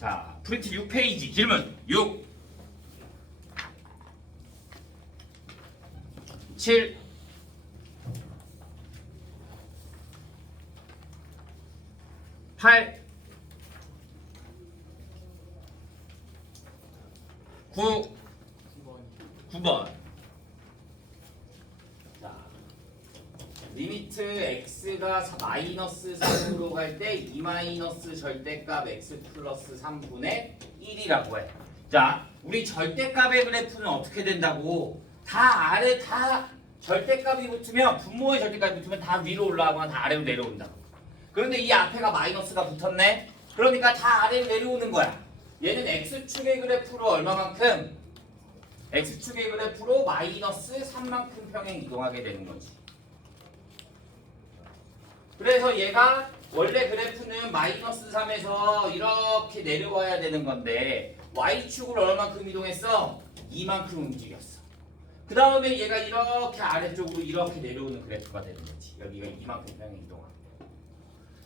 자, 프린트 6페이지 질문 6 7 8 9 9번. 자, 리미트 x가 마이너스 3으로 갈 때 2 마이너스 절대값 x 플러스 3분의 1이라고 해. 자, 우리 절대값의 그래프는 어떻게 된다고? 다 아래 다 절대값이 붙으면 분모의 절대값이 붙으면 다 위로 올라가거나 다 아래로 내려온다고. 그런데 이 앞에가 마이너스가 붙었네. 그러니까 다 아래로 내려오는 거야. 얘는 x축의 그래프로 얼마만큼? x축의 그래프로 마이너스 3만큼 평행 이동하게 되는 거지. 그래서 얘가 원래 그래프는 마이너스 3에서 이렇게 내려와야 되는 건데 y축으로 얼마만큼 이동했어? 2만큼 움직였어. 그 다음에 얘가 이렇게 아래쪽으로 이렇게 내려오는 그래프가 되는 거지. 여기가 2만큼 평행 이동하고.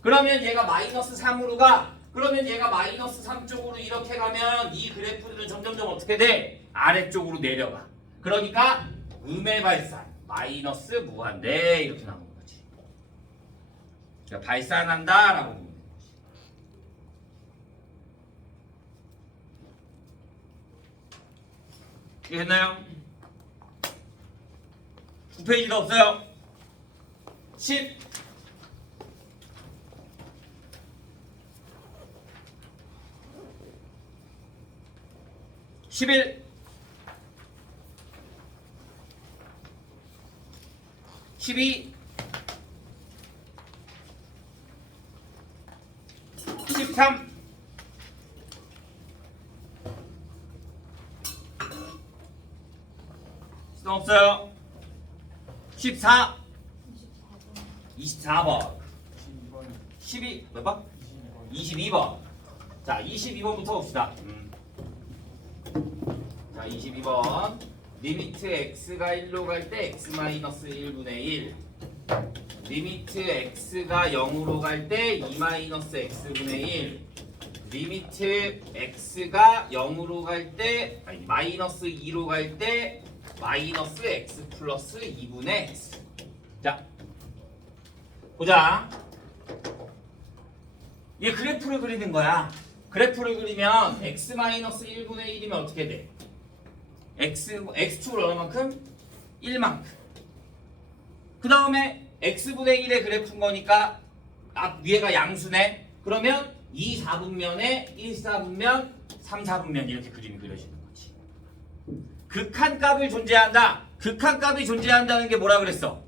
그러면 얘가 마이너스 3으로 가. 그러면 얘가 마이너스 3 쪽으로 이렇게 가면 이 그래프들은 점점점 어떻게 돼? 아래쪽으로 내려가. 그러니까 음의 발산 마이너스 무한대 이렇게 나오는 거지. 그러니까 발산한다라고 보면 되는 거지. 이해했나요? 9페이지도 없어요. 10 11 12 13 없어요. 14 24번 12 몇 번? 22번. 자, 22번부터 봅시다. 자, 22번 리미트 x가 1로 갈 때 x-1분의 1 리미트 x가 0으로 갈 때 2-x분의 1 리미트 x가 0으로 갈 때 아니 마이너스 2로 갈 때 마이너스 x 플러스 2분의 x. 자, 보자. 얘 그래프를 그리는 거야. 그래프를 그리면 x-1분의 1이면 어떻게 돼? x축을 얼마만큼? 1만큼. 그 다음에 x분의 1의 그래프인 거니까 앞 위에가 양수네. 그러면 2, 4분면에 1, 4분면, 3, 4분면 이렇게 그림이 그려지는 거지. 극한값을 존재한다. 극한값이 존재한다는 게 뭐라 그랬어?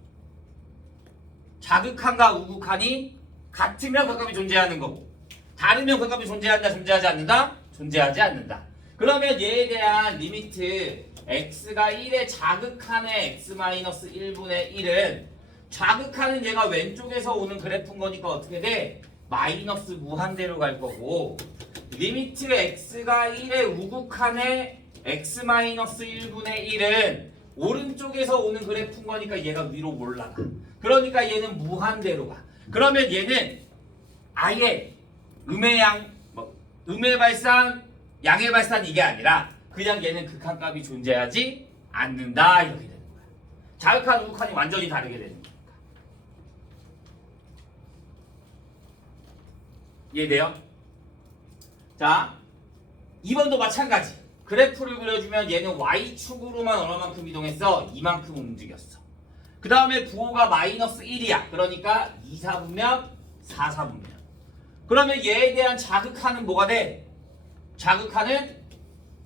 자극한과 우극한이 같으면 극한값이 존재하는 거고 다르면 극한값이 존재한다, 존재하지 않는다? 존재하지 않는다. 그러면 얘에 대한 리미트 x가 1의 자극한의 x-1분의 1은 자극하는 얘가 왼쪽에서 오는 그래프인 거니까 어떻게 돼? 마이너스 무한대로 갈 거고 리미트 x가 1의 우극한의 x-1분의 1은 오른쪽에서 오는 그래프인 거니까 얘가 위로 올라가. 그러니까 얘는 무한대로 가. 그러면 얘는 아예 음의 양, 음의 발산, 양의 발산 이게 아니라 그냥 얘는 극한값이 존재하지 않는다 이렇게 되는 거야. 자극한 우극한이 완전히 다르게 되는 거니까. 이해돼요? 자, 2번도 마찬가지. 그래프를 그려주면 얘는 y축으로만 얼마만큼 이동했어? 이만큼 움직였어. 그 다음에 부호가 마이너스 1이야. 그러니까 2, 4분면, 4, 4분면. 그러면 얘에 대한 자극하는 뭐가 돼? 자극하는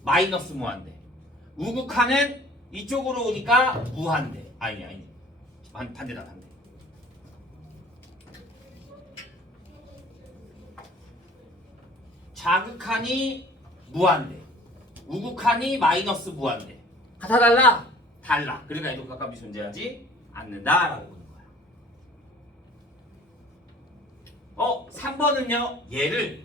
마이너스 무한대. 우극하는 이쪽으로 오니까 무한대. 아니. 반대다, 반대. 자극하니 무한대. 우극하니 마이너스 무한대. 같아 달라? 달라. 그러니까 이도 각각이 존재하지 않는다라고 보는 거야. 3번은요. 얘를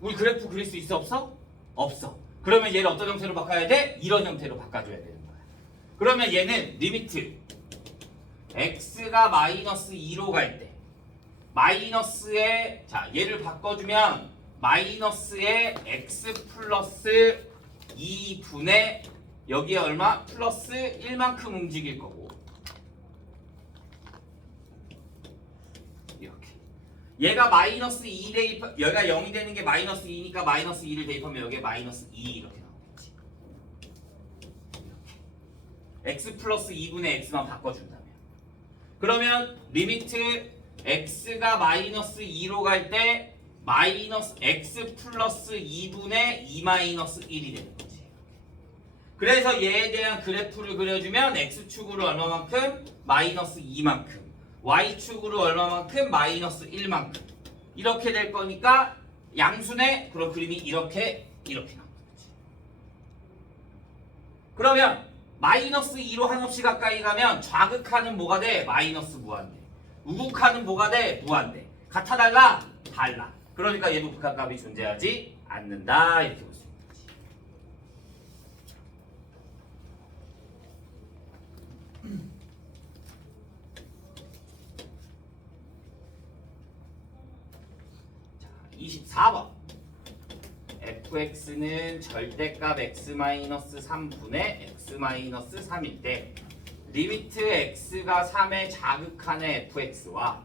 우리 그래프 그릴 수 있어 없어? 없어. 그러면 얘를 어떤 형태로 바꿔야 돼? 이런 형태로 바꿔줘야 되는 거야. 그러면 얘는 리미트 x가 마이너스 2로 갈 때 마이너스에 자 얘를 바꿔주면 마이너스의 x 플러스 2분의 여기에 얼마? 플러스 1만큼 움직일 거고 이렇게 얘가 마이너스 2 대입 여기가 0이 되는 게 마이너스 2니까 마이너스 2를 대입하면 여기에 마이너스 2 이렇게 나오겠지. 이렇게 x 플러스 2분의 x만 바꿔준다면 그러면 리미트 x가 마이너스 2로 갈 때 마이너스 x 플러스 2분의 2 마이너스 1이 되는 거지. 그래서 얘에 대한 그래프를 그려주면 x축으로 얼마만큼? 마이너스 2만큼 y축으로 얼마만큼? 마이너스 1만큼 이렇게 될 거니까 양수네? 그럼 그림이 이렇게 나오는 거지. 그러면 마이너스 2로 한없이 가까이 가면 좌극하는 뭐가 돼? 마이너스 무한대. 우극하는 뭐가 돼? 무한대. 같아 달라? 달라. 그러니까 얘도 극한값이 존재하지 않는다 이렇게 볼 수 있는 거지. 자, 24번 fx는 절대값 x-3분의 x-3일 때 리미트 x가 3의 자극한의 fx와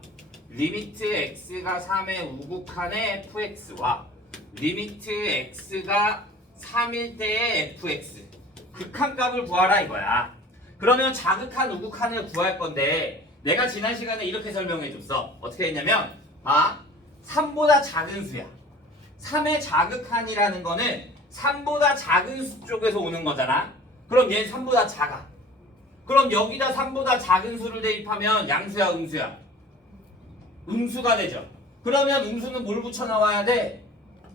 리미트 x가 3의 우극한의 fx와 리미트 x가 3일 때의 fx 극한값을 구하라 이거야. 그러면 자극한 우극한을 구할 건데 내가 지난 시간에 이렇게 설명해 줬어. 어떻게 했냐면 3보다 작은 수야. 3의 자극한이라는 거는 3보다 작은 수 쪽에서 오는 거잖아. 그럼 얘는 3보다 작아. 그럼 여기다 3보다 작은 수를 대입하면 양수야 음수야? 음수가 되죠. 그러면 음수는 뭘 붙여 나와야 돼?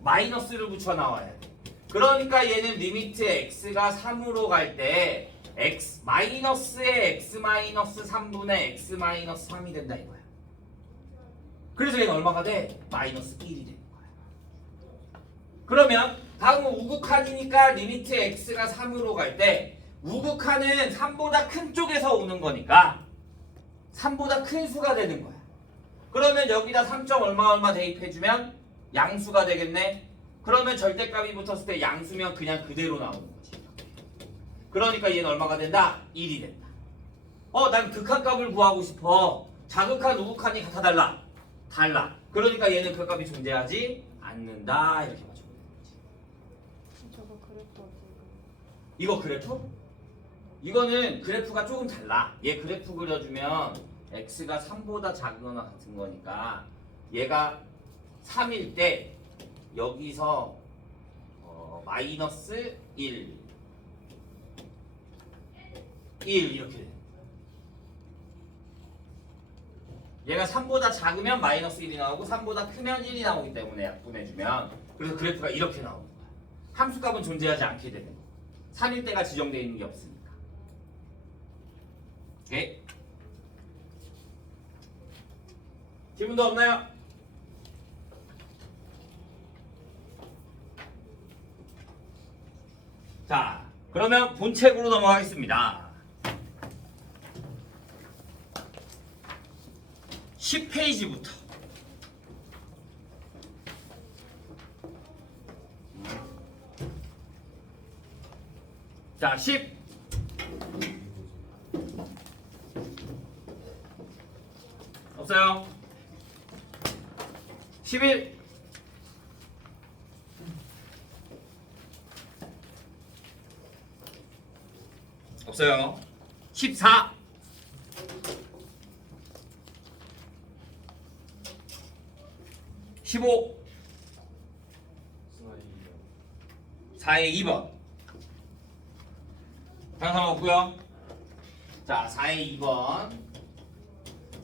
마이너스를 붙여 나와야 돼. 그러니까 얘는 리미트 x가 3으로 갈 때 x 마이너스의 x-3분의 x-3이 된다 이거야. 그래서 얘는 얼마가 돼? 마이너스 1이 되는 거야. 그러면 다음은 우극한이니까 리미트 x가 3으로 갈 때 우극한은 3보다 큰 쪽에서 오는 거니까 3보다 큰 수가 되는 거야. 그러면 여기다 3점 얼마 대입해주면 양수가 되겠네. 그러면 절대값이 붙었을 때 양수면 그냥 그대로 나오는 거지. 그러니까 얘는 얼마가 된다? 1이 된다. 난 극한값을 구하고 싶어. 자극한 우극한이 같아 달라? 달라. 그러니까 얘는 그 값이 존재하지 않는다. 이렇게 맞춰보는 거지. 저거 그래프 어떻게 이거 그래프? 이거는 그래프가 조금 달라. 얘 그래프 그려주면 x가 3보다 작거나 같은 거니까 얘가 3일 때 여기서 마이너스 1 이렇게 돼. 얘가 3보다 작으면 마이너스 1이 나오고 3보다 크면 1이 나오기 때문에 약분해주면 그래서 그래프가 이렇게 나오는 거야. 함수값은 존재하지 않게 되는 거야. 3일 때가 지정되어 있는 게 없으니까. 오케이? 질문도 없나요? 자, 그러면 본책으로 넘어가겠습니다. 10페이지부터 자, 10 없어요. 11 없어요. 14 15 4의 2번 항상 없고요. 자, 4의 2번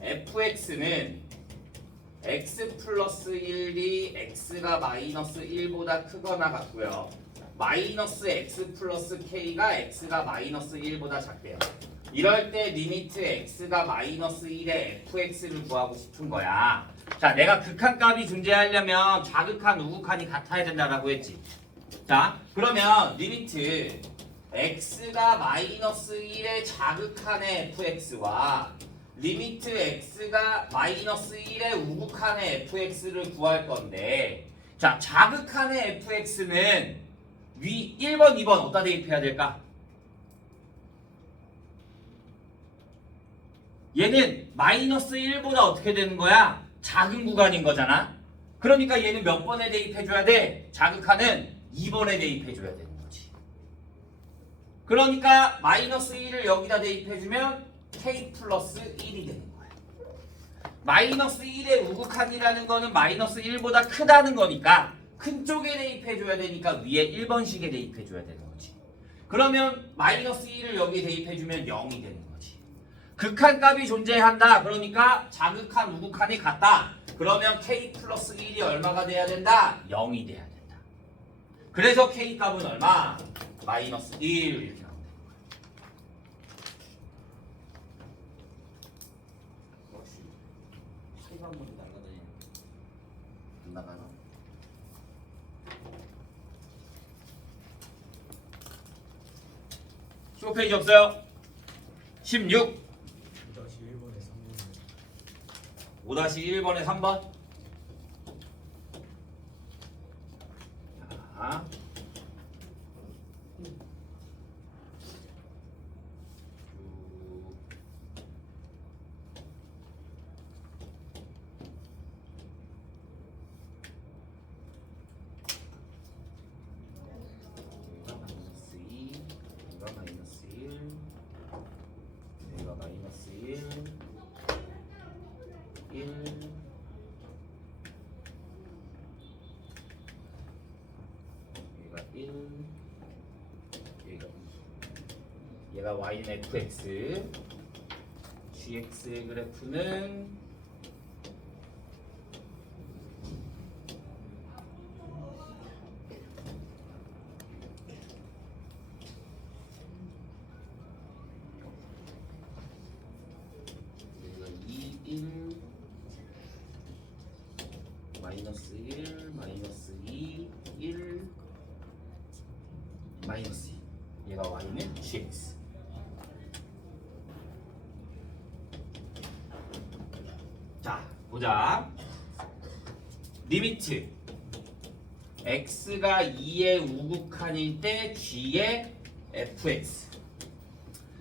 fx는 x 플러스 1이 x가 마이너스 1보다 크거나 같고요. 마이너스 x 플러스 k가 x가 마이너스 1보다 작대요. 이럴 때 리미트 x가 마이너스 1의 fx를 구하고 싶은 거야. 자, 내가 극한값이 존재하려면 좌극한 우극한이 같아야 된다라고 했지. 자, 그러면 리미트 x가 마이너스 1의 자극한의 fx와 리미트 x가 마이너스 1의 우극한의 fx를 구할 건데 자, 자극한의 fx는 위 1번, 2번 어디다 대입해야 될까? 얘는 마이너스 1보다 어떻게 되는 거야? 작은 구간인 거잖아. 그러니까 얘는 몇 번에 대입해줘야 돼? 자극하는 2번에 대입해줘야 되는 거지. 그러니까 마이너스 1을 여기다 대입해주면 k 플러스 1이 되는 거야. 마이너스 1의 우극한이라는 거는 마이너스 1보다 크다는 거니까 큰 쪽에 대입해줘야 되니까 위에 1번씩에 대입해줘야 되는 거지. 그러면 마이너스 1을 여기에 대입해주면 0이 되는 거지. 극한값이 존재한다. 그러니까 자극한 우극한이 같다. 그러면 k 플러스 1이 얼마가 돼야 된다? 0이 돼야 된다. 그래서 k 값은 얼마? 마이너스 1 이렇게 나오는 거야. 역시 시간물이 나가다니 안 나가나? 쇼 페이지 없어요? 16 5-1번에 3번. 자. 얘가 마이너스 2, 얘가 마이너스 1, 얘가 마이너스 1, 1, 얘가 1, 얘가 2. 얘가 y는 fx, gx의 그래프는 얘가 2, 1, 마이너스 1, 마이너스 2, 1, 마이너스 2. 얘가 y는 gx. 자, 보자. 리미트 x가 2의 우극한일 때 g의 fx.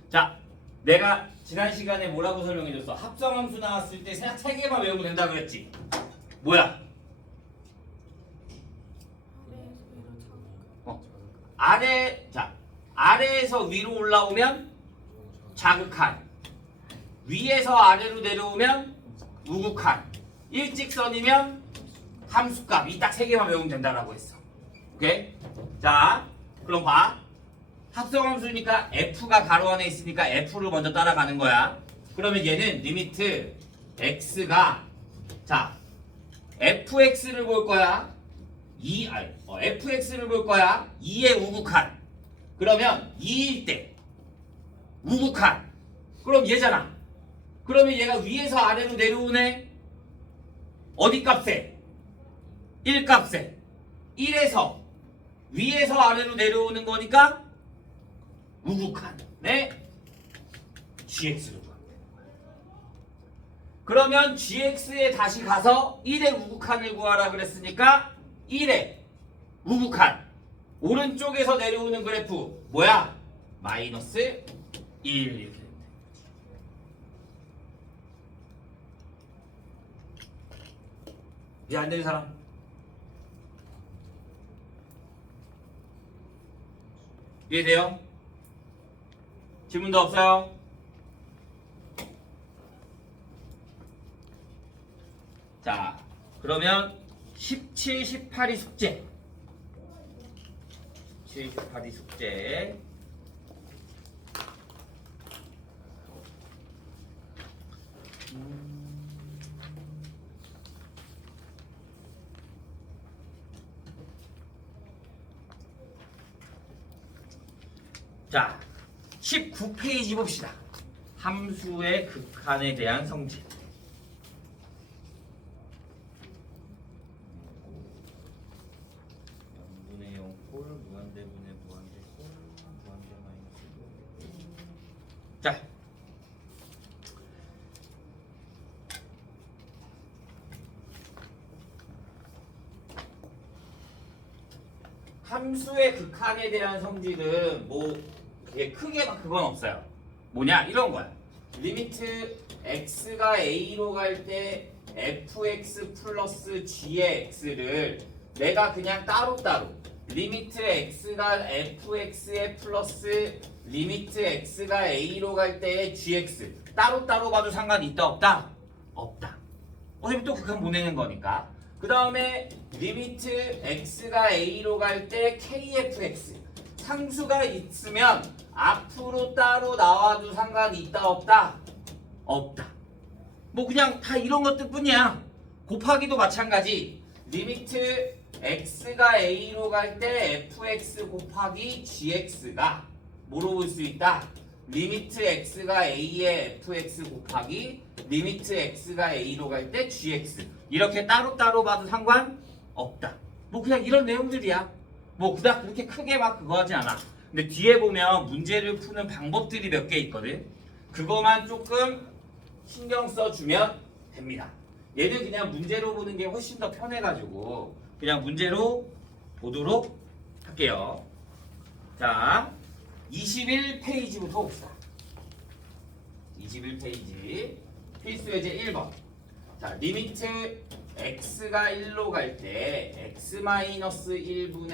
자, 내가 지난 시간에 뭐라고 설명해줬어? 합성함수 나왔을 때 세 개만 외우면 된다 그랬지? 뭐야? 아래에서 위로 올라오면 자극한, 위에서 아래로 내려오면 우극한, 일직선이면 함수값. 이 딱 세 개만 외우면 된다라고 했어. 오케이? 자, 그럼 봐. 합성함수니까 f가 가로 안에 있으니까 f를 먼저 따라가는 거야. 그러면 얘는 리미트 x가, 자, fx를 볼 거야. fx를 볼 거야. 2의 우극한. 그러면 2일 때 우극한. 그럼 얘잖아. 그러면 얘가 위에서 아래로 내려오네. 어디 값에? 1 값에. 1에서 위에서 아래로 내려오는 거니까 우극한. 네? gx를 구하면 되는 거야. 그러면 gx에 다시 가서 1의 우극한을 구하라 그랬으니까 1의 우극한. 오른쪽에서 내려오는 그래프 뭐야? 마이너스 1 이렇게 됩니다. 이해 안 되는 사람? 이해돼요? 질문도 없어요? 자, 그러면 17, 18이 숙제. 17, 18이 숙제. 자, 19페이지 봅시다. 함수의 극한에 대한 성질. 분의 0꼴, 무한대분의 무한대꼴, 무한대 마이너스 1. 자, 함수의 극한에 대한 성질은 뭐 크게 막 그건 없어요. 뭐냐 이런 거야. 리미트 x가 a로 갈 때 fx 플러스 g의 x를 내가 그냥 따로따로 리미트 x가 fx에 플러스 리미트 x가 a로 갈 때의 gx 따로따로 봐도 상관이 있다 없다? 없다. 어차피 또 극한 보내는 거니까. 그 다음에 리미트 x가 a로 갈 때 kfx 상수가 있으면 앞으로 따로 나와도 상관이 있다 없다? 없다. 뭐 그냥 다 이런 것들 뿐이야. 곱하기도 마찬가지. 리미트 x가 a로 갈 때 fx 곱하기 gx가 뭐로 볼 수 있다? 리미트 x가 a에 fx 곱하기 리미트 x가 a로 갈 때 gx 이렇게 따로따로 봐도 상관없다. 뭐 그냥 이런 내용들이야. 뭐 그닥 그렇게 크게 막 그거 하지 않아. 근데 뒤에 보면 문제를 푸는 방법들이 몇 개 있거든. 그거만 조금 신경 써주면 됩니다. 얘는 그냥 문제로 보는 게 훨씬 더 편해가지고 그냥 문제로 보도록 할게요. 자, 21페이지부터 봅시다. 21페이지 필수 예제 1번. 자, 리미트 x가 1로 갈 때 x-1분의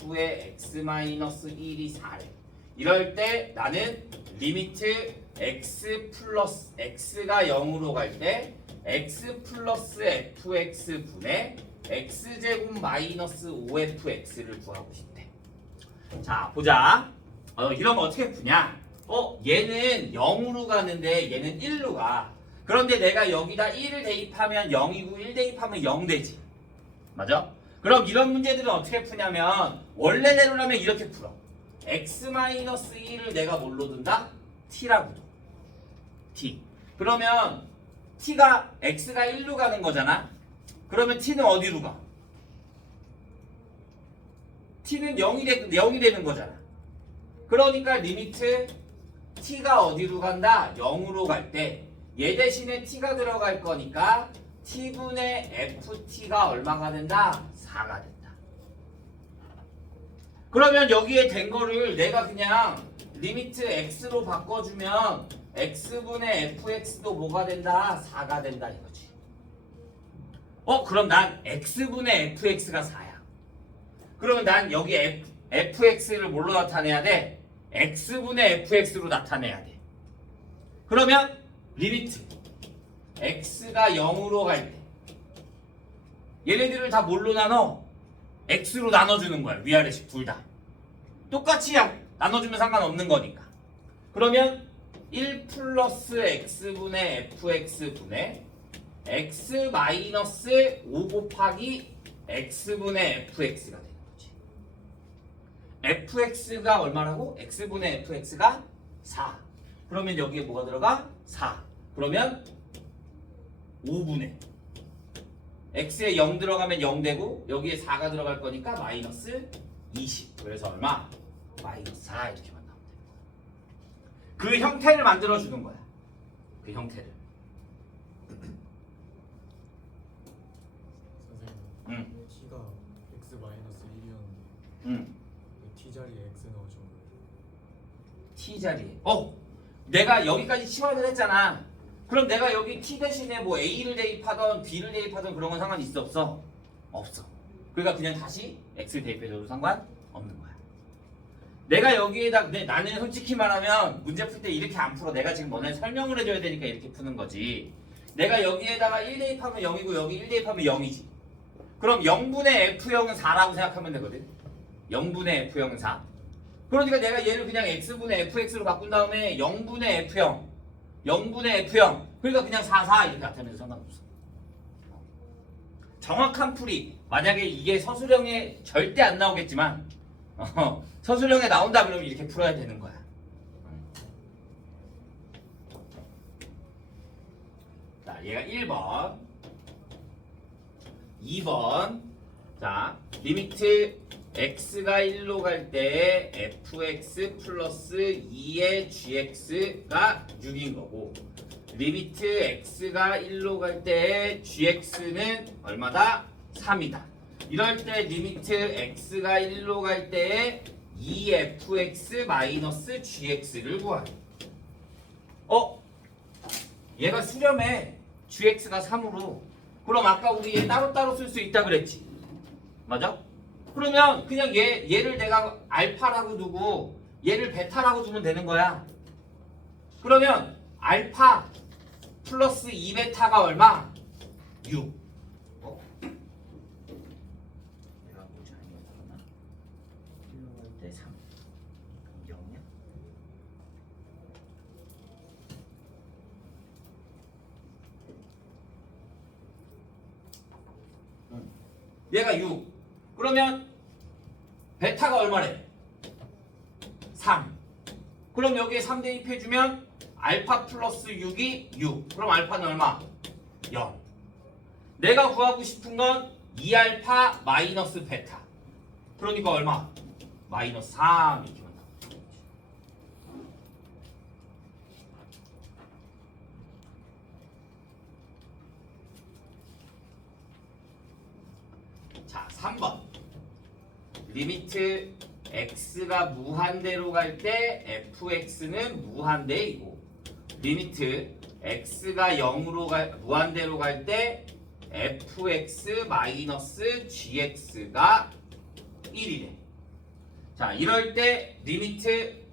f의 x-1이 4래. 이럴 때 나는 리미트 x 플러스 x가 0으로 갈 때 x 플러스 fx 분의 x제곱 마이너스 5fx를 구하고 싶대. 자, 보자. 이러면 어떻게 푸냐? 얘는 0으로 가는데 얘는 1로 가. 그런데 내가 여기다 1을 대입하면 0이고 1 대입하면 0 되지. 맞아? 그럼 이런 문제들은 어떻게 푸냐면 원래대로라면 이렇게 풀어. x-1을 내가 뭘로 둔다? t라고 둬. t. 그러면 t가 x가 1로 가는 거잖아. 그러면 t는 어디로 가? t는 0이 되는 거잖아. 그러니까 리미트 t가 어디로 간다? 0으로 갈 때 얘 대신에 t가 들어갈 거니까 t분의 ft가 얼마가 된다? 4가 된다. 그러면 여기에 된 거를 내가 그냥 리미트 x로 바꿔주면 x분의 fx도 뭐가 된다? 4가 된다 이거지. 그럼 난 x분의 fx가 4야. 그러면 난 여기 fx를 뭘로 나타내야 돼? x분의 fx로 나타내야 돼. 그러면 리미트 x가 0으로 갈 때 얘네들을 다 뭘로 나눠? x로 나눠주는 거야. 위아래식 둘 다. 똑같이 나눠주면 상관없는 거니까. 그러면 1 플러스 x분의 fx분의 x 마이너스 5 곱하기 x분의 fx가 되는 거지. fx가 얼마라고? x분의 fx가 4. 그러면 여기에 뭐가 들어가? 4. 그러면 5분의 x에 0 들어가면 0 되고 여기에 4가 들어갈 거니까 마이너스 20. 그래서 얼마? 마이너스 4 이렇게만 나오면 되는 거야. 그 형태를 만들어 주는 거야. 그 형태를. 선생님, t가 x-1이었는데 t 자리에 x 넣어준 거예요. t 자리에. 내가 여기까지 치환을 했잖아. 그럼 내가 여기 t 대신에 뭐 a를 대입하던 b를 대입하던 그런 건 상관이 있어 없어? 없어. 그러니까 그냥 다시 x를 대입해줘도 상관없는 거야. 내가 여기에다 나는 솔직히 말하면 문제 풀 때 이렇게 안 풀어. 내가 지금 너네 설명을 해줘야 되니까 이렇게 푸는 거지. 내가 여기에다가 1 대입하면 0이고 여기 1 대입하면 0이지. 그럼 0분의 f형은 4라고 생각하면 되거든. 0분의 f형은 4. 그러니까 내가 얘를 그냥 x분의 fx로 바꾼 다음에 0분의 f형 0분의 f형 그러니까 그냥 4, 4 이렇게 나타내도 상관없어. 정확한 풀이 만약에 이게 서술형에 절대 안 나오겠지만 서술형에 나온다 그러면 이렇게 풀어야 되는 거야. 자, 얘가 1번 2번 자, 리미트 x가 1로 갈 때 fx 플러스 2의 gx가 6인 거고 리미트 x가 1로 갈 때 gx는 얼마다? 3이다. 이럴 때 리미트 x가 1로 갈 때에 2fx-gx를 구하래. 얘가 수렴해. gx가 3으로. 그럼 아까 우리 얘 따로따로 쓸 수 있다 그랬지. 맞아? 그러면 그냥 얘를 내가 알파라고 두고 얘를 베타라고 두면 되는 거야. 그러면 알파 플러스 2베타가 얼마? 6. 내가 뭐지 아니었나? 1로 갈 때 3. 0이야? 얘가 6. 그러면 베타가 얼마래? 3. 그럼 여기에 3 대입해주면 알파 플러스 6이 6. 그럼 알파는 얼마? 0. 내가 구하고 싶은 건 2알파 마이너스 베타. 그러니까 얼마? 마이너스 3 이렇게 나와. 자, 3번. 리미트 x가 무한대로 갈 때 fx는 무한대이고 리미트 x가 0으로 무한대로 갈 때 fx 마이너스 gx가 1이래. 자, 이럴 때 리미트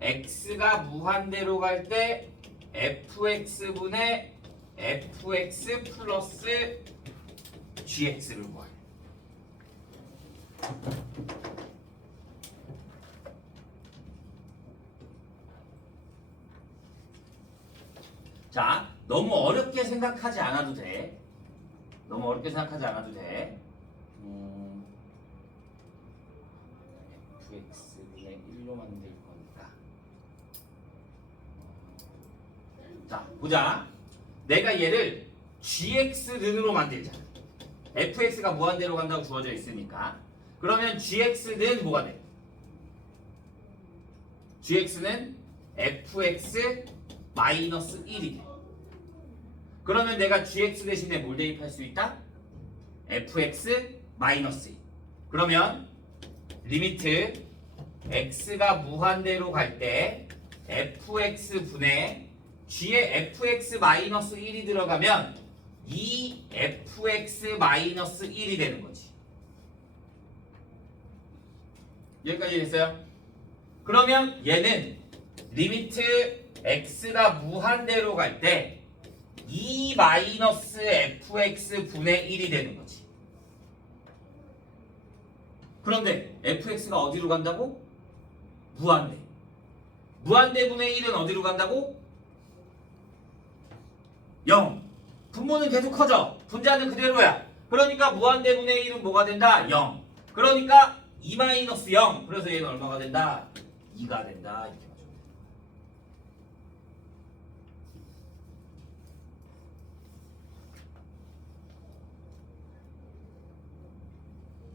x가 무한대로 갈 때 fx분의 fx 플러스 gx를 구하래. 자, 너무 어렵게 생각하지 않아도 돼. 너무 어렵게 생각하지 않아도 돼. fx분의 1로 만들 거니까. 자, 보자. 내가 얘를 gx는으로 만들자. fx가 무한대로 간다고 주어져 있으니까. 그러면 gx는 뭐가 돼? gx는 fx 마이너스 1이 돼. 그러면 내가 gx 대신에 뭘 대입할 수 있다? fx 마이너스 2. 그러면 리미트 x가 무한대로 갈 때 fx분의 g에 fx 마이너스 1이 들어가면 2fx 마이너스 1이 되는 거지. 여기까지 됐어요? 그러면 얘는 리미트 x가 무한대로 갈 때 2 마이너스 fx 분의 1이 되는 거지. 그런데 fx가 어디로 간다고? 무한대. 무한대 분의 1은 어디로 간다고? 0. 분모는 계속 커져. 분자는 그대로야. 그러니까 무한대 분의 1은 뭐가 된다? 0. 그러니까 2 마이너스 0. 그래서 얘는 얼마가 된다? 2가 된다. 이렇게 맞춰.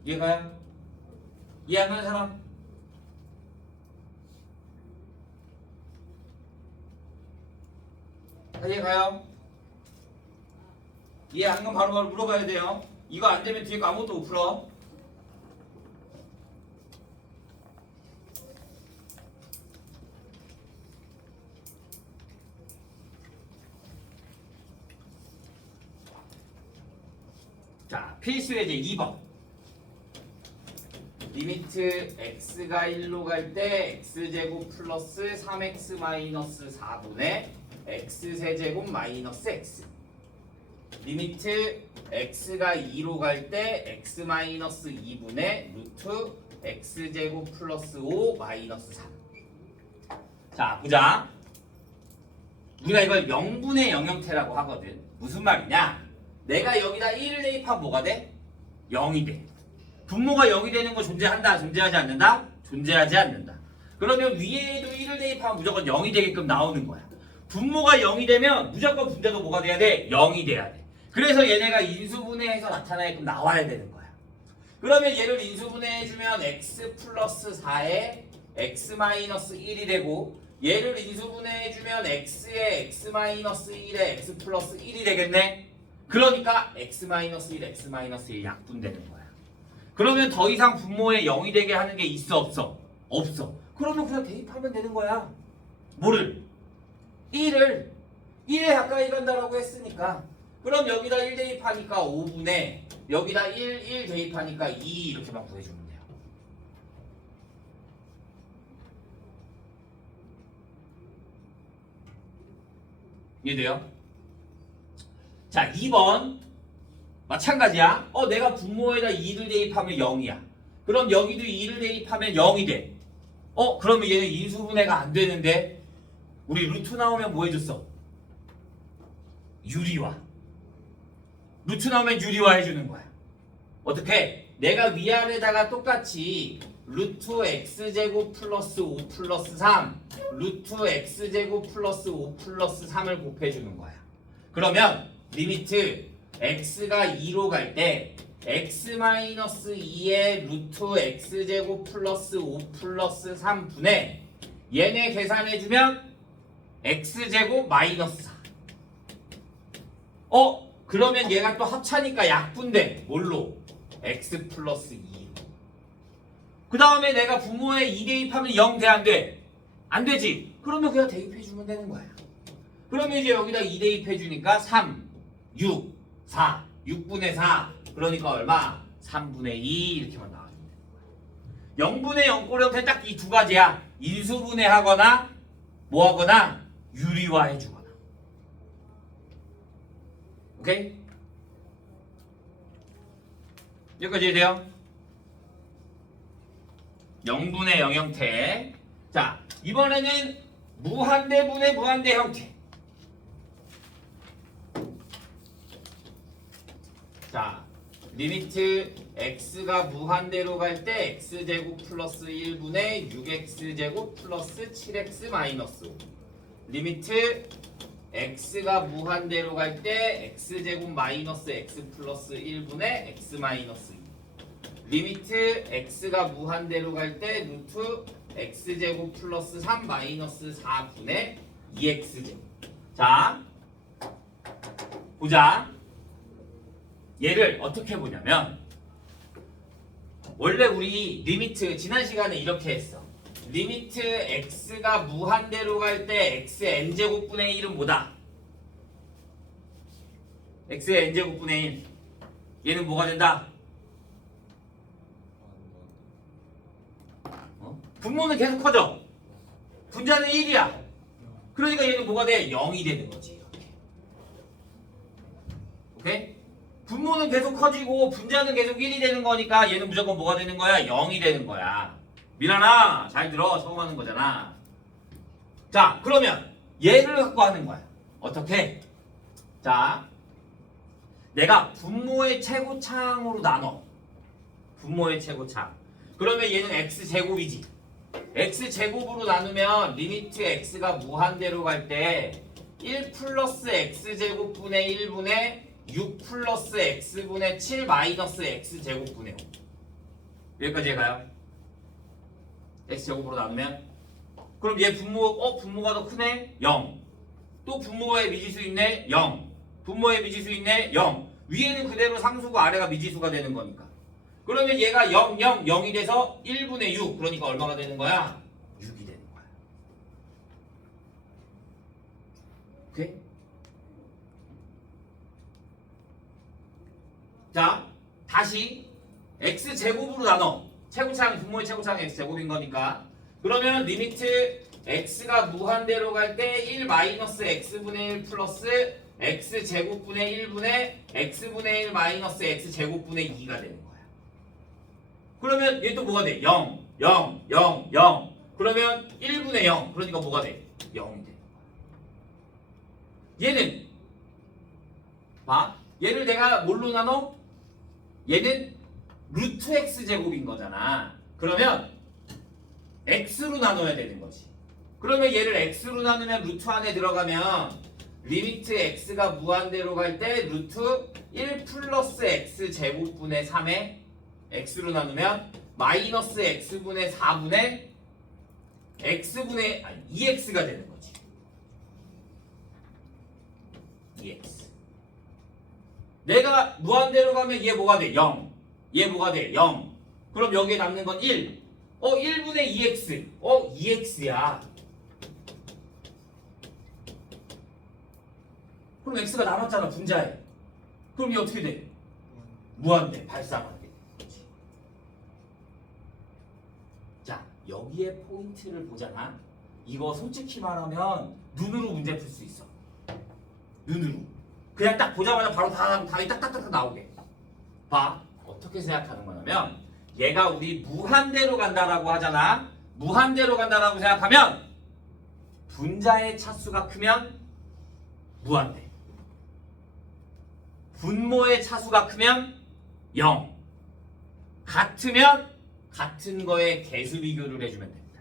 이해가요? 이해 안 가는 사람? 이해가요? 이해 안 가면 바로바로 물어봐야 돼요. 이거 안 되면 뒤에 거 아무것도 못 풀어. 자, 필수 예제 2번. 리미트 x가 1로 갈 때 x제곱 플러스 3x 마이너스 4분의 x세제곱 마이너스 x. 리미트 x가 2로 갈 때 x 마이너스 2분의 루트 x제곱 플러스 5 마이너스 3. 자, 보자. 우리가 이걸 0분의 0 형태라고 하거든. 무슨 말이냐? 내가 여기다 1을 대입하면 뭐가 돼? 0이 돼. 분모가 0이 되는 거 존재한다? 존재하지 않는다? 존재하지 않는다. 그러면 위에도 1을 대입하면 무조건 0이 되게끔 나오는 거야. 분모가 0이 되면 무조건 분자도 뭐가 돼야 돼? 0이 돼야 돼. 그래서 얘네가 인수분해해서 나타나게끔 나와야 되는 거야. 그러면 얘를 인수분해해주면 x 플러스 4에 x 마이너스 1이 되고 얘를 인수분해해주면 x에 x 마이너스 1에 x 플러스 1이 되겠네. 그러니까 x-1, x-1 약분되는 거야. 그러면 더 이상 분모에 0이 되게 하는 게 있어 없어? 없어. 그러면 그냥 대입하면 되는 거야. 뭐를? 1을 1에 가까이 간다라고 했으니까 그럼 여기다 1 대입하니까 5분의 여기다 1 대입하니까 2 이렇게만 구해주면 돼요. 이해돼요? 자 2번 마찬가지야. 내가 분모에다 2를 대입하면 0이야. 그럼 여기도 2를 대입하면 0이 돼. 그러면 얘는 인수분해가 안 되는데 우리 루트 나오면 뭐 해줬어? 유리화. 루트 나오면 유리화 해주는 거야. 어떻게? 내가 위아래다가 똑같이 루트 x제곱 플러스 5 플러스 3 루트 x제곱 플러스 5 플러스 3을 곱해주는 거야. 그러면 리미트 x가 2로 갈 때 x-2의 루트 x제곱 플러스 5 플러스 3분의 얘네 계산해주면 x제곱 마이너스 4. 그러면 얘가 또 합차니까 약분돼. 뭘로? x 플러스 2. 그 다음에 내가 분모에 2 대입하면 0 돼, 안 돼? 안 되지? 그러면 그냥 대입해주면 되는 거야. 그러면 이제 여기다 2 대입해주니까 3, 6, 4, 6분의 4. 그러니까 얼마? 3분의 2 이렇게만 나와주면 되는 거야. 0분의 0꼴형태 딱 이 두 가지야. 인수분해하거나 뭐하거나 유리화해주거나. 오케이? 여기까지 이해돼요? 0분의 0 형태. 자, 이번에는 무한대분의 무한대 형태. 자, 리미트 x가 무한대로 갈 때 x제곱 플러스 1분의 6x제곱 플러스 7x 마이너스 5. 리미트 x가 무한대로 갈 때 x제곱 마이너스 x 플러스 1분의 x 마이너스 2. 리미트 x가 무한대로 갈 때 루트 x제곱 플러스 3 마이너스 4분의 2x제곱. 자, 보자. 얘를 어떻게 보냐면 원래 우리 리미트 지난 시간에 이렇게 했어. 리미트 x가 무한대로 갈 때 xn제곱분의 1은 뭐다? x의 n제곱분의 1. 얘는 뭐가 된다? 분모는 계속 커져. 분자는 1이야. 그러니까 얘는 뭐가 돼? 0이 되는 거지. 이렇게. 오케이? 분모는 계속 커지고 분자는 계속 1이 되는 거니까 얘는 무조건 뭐가 되는 거야? 0이 되는 거야. 미란아, 잘 들어. 처음 하는 거잖아. 자, 그러면 얘를 갖고 하는 거야. 어떻게? 자, 내가 분모의 최고차항으로 나눠. 분모의 최고차항. 그러면 얘는 x제곱이지. x제곱으로 나누면 리미트 x가 무한대로 갈 때 1 플러스 x제곱분의 1분의 6 플러스 x분의 7 마이너스 x제곱분의 5. 여기까지 가요. x제곱으로 나누면 그럼 얘 분모가 더 크네? 0. 또 분모의 미지수 있네? 0. 분모의 미지수 있네? 0. 위에는 그대로 상수고 아래가 미지수가 되는 거니까. 그러면 얘가 0, 0, 0이 돼서 1분의 6. 그러니까 얼마가 되는 거야? 6이 되는 거야. 오케이? 자, 다시 x제곱으로 나눠. 최고차항, 분모의 최고차항이 x제곱인 거니까. 그러면 리미트 x가 무한대로 갈 때 1 마이너스 x분의 1 플러스 x제곱분의 1분의 x분의 1 마이너스 x제곱분의 2가 되는 거야. 그러면 얘 또 뭐가 돼? 0, 0, 0, 0. 그러면 1분의 0. 그러니까 뭐가 돼? 0이 돼. 얘는 봐. 얘를 내가 뭘로 나눠? 얘는 루트 x제곱인 거잖아. 그러면 x로 나눠야 되는 거지. 그러면 얘를 x로 나누면 루트 안에 들어가면 리미트 x가 무한대로 갈 때 루트 1 플러스 x제곱분의 3에 x로 나누면 마이너스 x분의 4분의 x분의 2x가 되는 거지. 2x. 내가 무한대로 가면 얘 뭐가 돼? 0. 얘 뭐가 돼? 0. 그럼 여기에 남는 건 1. 1분의 2x. 2x야. 그럼 x가 남았잖아, 분자에. 그럼 이게 어떻게 돼? 무한대, 발사관계. 자, 여기에 포인트를 보잖아. 이거 솔직히 말하면 눈으로 문제 풀 수 있어. 눈으로. 그냥 딱 보자마자 바로 답이 딱딱딱 나오게. 봐. 어떻게 생각하는 거냐면 얘가 우리 무한대로 간다라고 하잖아. 무한대로 간다라고 생각하면 분자의 차수가 크면 무한대. 분모의 차수가 크면 0. 같으면 같은 거에 개수 비교를 해주면 됩니다.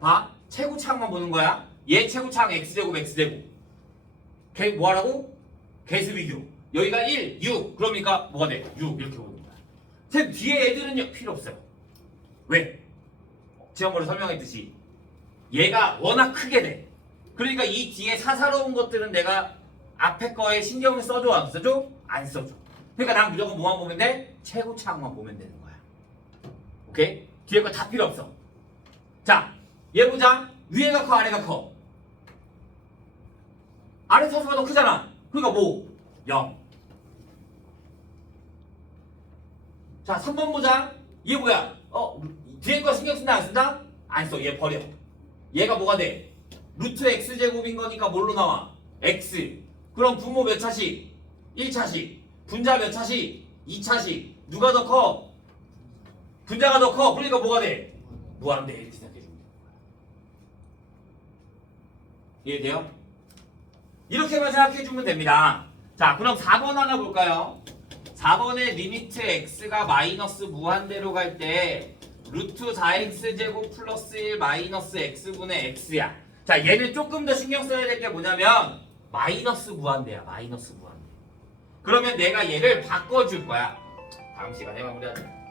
봐. 최고차항만 보는 거야. 얘 최고차항 x제곱 x제곱. 걔 뭐하라고? 개수 비교. 여기가 1, 6. 그러니까 뭐가 돼? 6 이렇게 보는 거야. 쌤 뒤에 애들은요 필요 없어요. 왜? 지난번에 설명했듯이 얘가 워낙 크게 돼. 그러니까 이 뒤에 사사로운 것들은 내가 앞에 거에 신경을 써줘 안 써줘? 안 써줘. 그러니까 난 무조건 뭐만 보면 돼? 최고차항만 보면 되는 거야. 오케이? 뒤에 거 다 필요 없어. 자, 얘 보자. 위에가 커 아래가 커? 아래 차수가 더 크잖아. 그러니까 뭐? 0. 자, 3번 보자. 얘 뭐야? 뒤에 거 신경 쓴다 안 쓴다? 안 써. 얘 버려. 얘가 뭐가 돼? 루트 x제곱인 거니까 뭘로 나와? x. 그럼 분모 몇 차씩? 1차씩. 분자 몇 차씩? 2차씩. 누가 더 커? 분자가 더 커. 그러니까 뭐가 돼? 무한대. 이렇게 생각해주면 돼. 이해돼요? 이렇게만 생각해주면 됩니다. 자, 그럼 4번 하나 볼까요? 4번의 리미트 x가 마이너스 무한대로 갈 때 루트 4x제곱 플러스 1 마이너스 x분의 x야. 자, 얘는 조금 더 신경 써야 될 게 뭐냐면 마이너스 무한대야. 마이너스 무한대. 그러면 내가 얘를 바꿔줄 거야. 다음 시간에 마무리하자.